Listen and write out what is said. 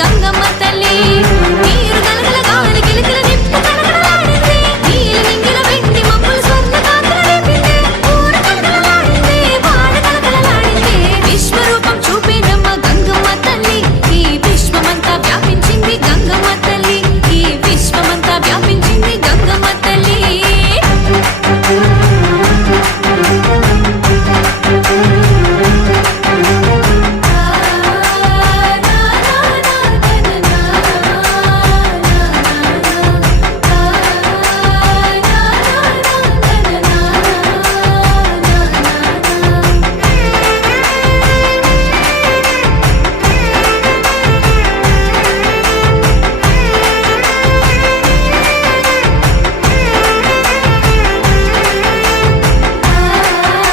Gangamma